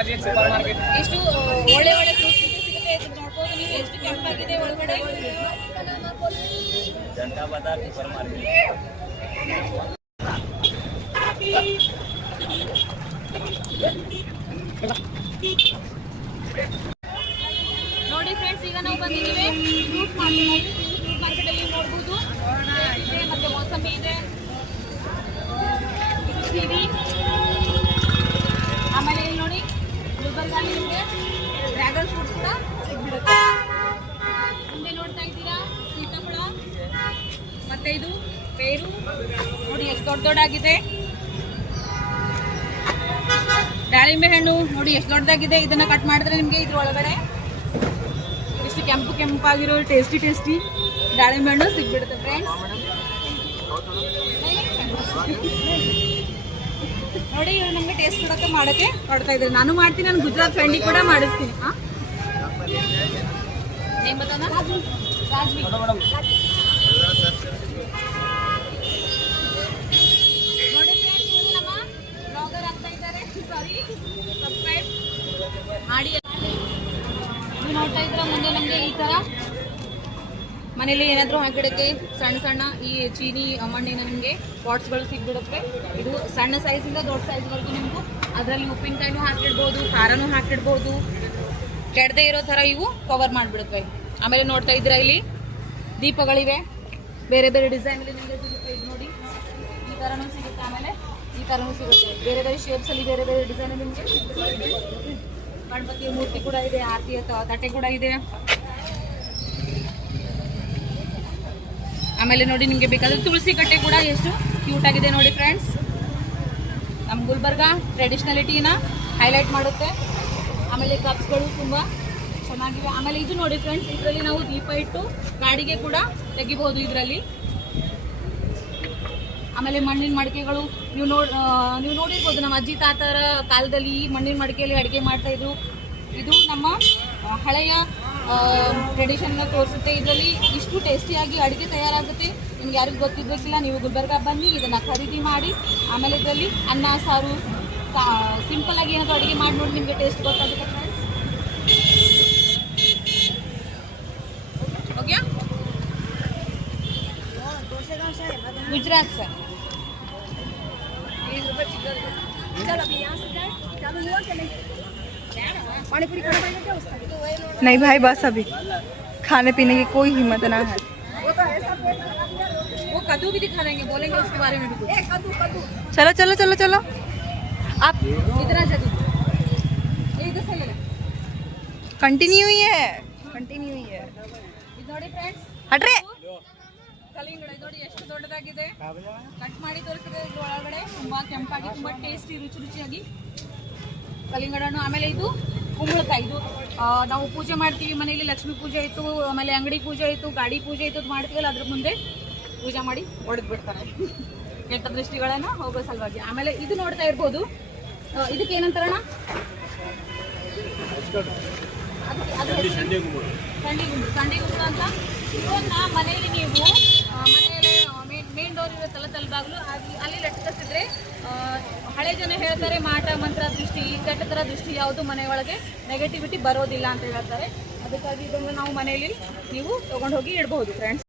ಎಷ್ಟು ಒಳ್ಳೆ ಒಳ್ಳೆ ಫ್ರೂಟ್ಸ್ ಸಿಗುತ್ತೆ ನೋಡ್ಬೋದು ನೀವು. ಎಷ್ಟು ಕೆಂಪಾಗಿದೆ ಒಳಗಡೆ. Janata Bazaar super market. ನೋಡಿ ಫ್ರೆಂಡ್ಸ್, ಈಗ ನಾವು ಬಂದಿದ್ದೀವಿ ಫ್ರೂಟ್ ಮಾರ್ಕೆಟ್. ಫ್ರೂಟ್ ಮಾರ್ಕೆಟ್ ಅಲ್ಲಿ ನೋಡ್ಬೋದು ಇದೆ, ಮತ್ತೆ ಮೋಸಂಬಿ ಇದೆ, ಇದು ಕಿವಿ. ಆಮೇಲೆ ಇಲ್ಲಿ ನೋಡಿ ಗುಲ್ಬರ್ಗಲ್ಲಿ ನಿಮಗೆ ಡ್ರ್ಯಾಗನ್ ಫ್ರೂಟ್ ಕೂಡ ಸಿಗ್ಬಿಡುತ್ತೆ. ಮುಂದೆ ನೋಡ್ತಾ ಇದ್ದೀರಾ ಸೀತಾಫಲ, ಮತ್ತೆ ಇದು ಪೇರು ನೋಡಿ ಎಷ್ಟು ದೊಡ್ಡದಾಗಿದೆ. ದಾಳಿಂಬೆ ಹಣ್ಣು ನೋಡಿ ಎಷ್ಟು ದೊಡ್ಡದಾಗಿದೆ. ಇದನ್ನ ಕಟ್ ಮಾಡಿದ್ರೆ ನಿಮಗೆ ಇದ್ರ ಒಳಗಡೆ ಎಷ್ಟು ಕೆಂಪಾಗಿರೋ ಟೇಸ್ಟಿ ದಾಳಿಂಬೆ ಹಣ್ಣು ಸಿಗ್ಬಿಡುತ್ತೆ ಫ್ರೆಂಡ್ಸ್. ನೋಡಿ ಇವ್ರು ನಮಗೆ ಟೇಸ್ಟ್ ಕೊಡೋಕೆ ಮಾಡೋಕ್ಕೆ ನೋಡ್ತಾ ಇದ್ದಾರೆ. ನಾನು ಮಾಡ್ತೀನಿ, ನಾನು ಗುಜರಾತ್ ಫ್ರೆಂಡಿಗೆ ಕೂಡ ಮಾಡಿಸ್ತೀನಿ. ನೇಮ್ ಬತಾನ ರಾಜ್ವಿ. ನೋಡಿ ಫ್ರೆಂಡ್ಸ್, ಇವರು ನಮ್ಮ ಬ್ಲಾಗರ್ ಆಗ್ತಾ ಇದ್ದಾರೆ. ಸಾರಿ, ಸಬ್ಸ್ಕ್ರೈಬ್ ಮಾಡಿ. ನೀವು ನೋಡ್ತಾ ಇದ್ರೆ ಮುಂದೆ ನಮಗೆ ಈ ಥರ ಮನೇಲಿ ಏನಾದರೂ ಹಾಕಿಡೋಕ್ಕೆ ಸಣ್ಣ ಈ ಚೀನಿ ಮಣ್ಣಿನ ನಿಮಗೆ ಪಾಟ್ಸ್ಗಳು ಸಿಗ್ಬಿಡುತ್ತೆ. ಇದು ಸಣ್ಣ ಸೈಜಿಂದ ದೊಡ್ಡ ಸೈಜ್ವರೆಗೂ ನಿಮಗೂ ಅದರಲ್ಲಿ ಉಪ್ಪಿನಕಾಯಿನೂ ಹಾಕಿಡ್ಬೋದು, ಖಾರನೂ ಹಾಕಿಡ್ಬೋದು. ಕೆಡದೆ ಇರೋ ಥರ ಇವು ಕವರ್ ಮಾಡಿಬಿಡುತ್ತವೆ. ಆಮೇಲೆ ನೋಡ್ತಾ ಇದ್ದೀರಾ ಇಲ್ಲಿ ದೀಪಗಳಿವೆ, ಬೇರೆ ಬೇರೆ ಡಿಸೈನಲ್ಲಿ ನಿಮಗೆ ಸಿಗುತ್ತೆ. ಇದು ನೋಡಿ ಈ ಥರನೂ ಸಿಗುತ್ತೆ, ಆಮೇಲೆ ಈ ಥರನೂ ಸಿಗುತ್ತೆ. ಬೇರೆ ಬೇರೆ ಶೇಪ್ಸಲ್ಲಿ ಬೇರೆ ಬೇರೆ ಡಿಸೈನಲ್ಲಿ ನಿಮಗೆ ಸಿಗುತ್ತೆ. ಗಣಪತಿಯ ಮೂರ್ತಿ ಕೂಡ ಇದೆ, ಆರತಿಯ ತಟ್ಟೆ ಕೂಡ ಇದೆ. ಆಮೇಲೆ ನೋಡಿ ನಿಮಗೆ ಬೇಕಾದ್ರೆ ತುಳಸಿ ಕಟ್ಟೆ ಕೂಡ ಎಷ್ಟು ಕ್ಯೂಟ್ ಆಗಿದೆ ನೋಡಿ ಫ್ರೆಂಡ್ಸ್. ನಮ್ಮ ಗುಲ್ಬರ್ಗ ಟ್ರೆಡಿಷನಲಿಟಿನ ಹೈಲೈಟ್ ಮಾಡುತ್ತೆ. ಆಮೇಲೆ ಕಪ್ಸ್ಗಳು ತುಂಬ ಚೆನ್ನಾಗಿವೆ. ಆಮೇಲೆ ಇದು ನೋಡಿ ಫ್ರೆಂಡ್ಸ್, ಇದರಲ್ಲಿ ನಾವು ದೀಪ ಇಟ್ಟು ಗಾಡಿಗೆ ಕೂಡ ತೆಗಿಬಹುದು ಇದರಲ್ಲಿ. ಆಮೇಲೆ ಮಣ್ಣಿನ ಮಡಿಕೆಗಳು ನೀವು ನೋಡಿರ್ಬೋದು, ನಮ್ಮ ಅಜ್ಜಿ ತಾತರ ಕಾಲದಲ್ಲಿ ಈ ಮಣ್ಣಿನ ಮಡಿಕೆಯಲ್ಲಿ ಅಡುಗೆ ಮಾಡ್ತಾ ಇದ್ರು. ಇದು ನಮ್ಮ ಹಳೆಯ ಟ್ರೆಡಿಷನ್ನ ತೋರಿಸುತ್ತೆ. ಇದರಲ್ಲಿ ಇಷ್ಟು ಟೇಸ್ಟಿಯಾಗಿ ಅಡುಗೆ ತಯಾರಾಗುತ್ತೆ. ನಿಮ್ಗೆ ಯಾರಿಗೂ ಗೊತ್ತಿದ್ದಿಲ್ಲ, ನೀವು ಗುಲ್ಬರ್ಗ ಬನ್ನಿ, ಇದನ್ನು ಖರೀದಿ ಮಾಡಿ. ಆಮೇಲೆ ಇದರಲ್ಲಿ ಅನ್ನ ಸಾರು ಸಿಂಪಲ್ ಆಗಿ ಏನಾದರೂ ಅಡುಗೆ ಮಾಡಿ ನೋಡಿ, ನಿಮಗೆ ಟೇಸ್ಟ್ ಗೊತ್ತಾಗುತ್ತೆ ಫ್ರೆಂಡ್ಸ್. Okay, Gujarat sir. नहीं भाई, बस अभी खाने पीने की कोई हिम्मत ना है। वो कद्दू भी दिखा देंगे, बोलेंगे उसके बारे में भी कुछ। चलो चलो चलो चलो, आप इधर आ जाओ, इधर से ले ले। कंटिन्यू ही है ಇದು ನೋಡಿ ಫ್ರೆಂಡ್ಸ್, हट रे। ಕಲಿಂಗಡ ನೋಡಿ ಎಷ್ಟು ದೊಡ್ಡದಾಗಿದೆ. ಕಟ್ ಮಾಡಿ ತೋರಿಸಿದ್ರೆ ಇದ್ರ ಒಳಗಡೆ ತುಂಬಾ ಕೆಂಪಾಗಿ ತುಂಬಾ ಟೇಸ್ಟಿ ರುಚಿಯಾಗಿ ಕಲಿಂಗಡ ಹಣ್ಣು. ಆಮೇಲೆ ಇದು ಕುಂಬಳಕಾಯಿ. ಇದು ನಾವು ಪೂಜೆ ಮಾಡ್ತೀವಿ ಮನೆಯಲ್ಲಿ, ಲಕ್ಷ್ಮೀ ಪೂಜೆ ಆಯಿತು, ಆಮೇಲೆ ಅಂಗಡಿ ಪೂಜೆ ಆಯಿತು, ಗಾಡಿ ಪೂಜೆ ಆಯಿತು ಮಾಡ್ತೀವಲ್ಲ, ಅದ್ರ ಮುಂದೆ ಪೂಜೆ ಮಾಡಿ ಹೊಡೆದು ಬಿಡ್ತಾರೆ ಕೆಟ್ಟ ದೃಷ್ಟಿಗಳನ್ನು ಹೋಗೋ ಸಲುವಾಗಿ. ಆಮೇಲೆ ಇದು ನೋಡ್ತಾ ಇರ್ಬೋದು, ಇದಕ್ಕೆ ಏನಂತಾರಣ, ಸಂಡಿಗುಂಬು ಅಂತ. ಇವನ್ನ ಮನೆಯಲ್ಲಿ ನೀವು ಮನೆಯಲ್ಲಿ ಮೇನ್ ಡೋರ್ ಇರುತ್ತಲ್ಲ ತಲೆಬಾಗ್ಲು, ಅಲ್ಲಿ ಲಟ್ಕಿಸಿದ್ರೆ ಹಳೆ ಜನ ಹೇಳ್ತಾರೆ ಮಾಟ ಮಂತ್ರ ದೃಷ್ಟಿ, ಕೆಟ್ಟ ಥರ ದೃಷ್ಟಿ ಯಾವುದು ಮನೆಯೊಳಗೆ ನೆಗೆಟಿವಿಟಿ ಬರೋದಿಲ್ಲ ಅಂತ ಹೇಳ್ತಾರೆ. ಅದಕ್ಕಾಗಿ ಇದನ್ನು ನಾವು ಮನೆಯಲ್ಲಿ ನೀವು ತೊಗೊಂಡು ಹೋಗಿ ಇಡಬಹುದು ಫ್ರೆಂಡ್ಸ್.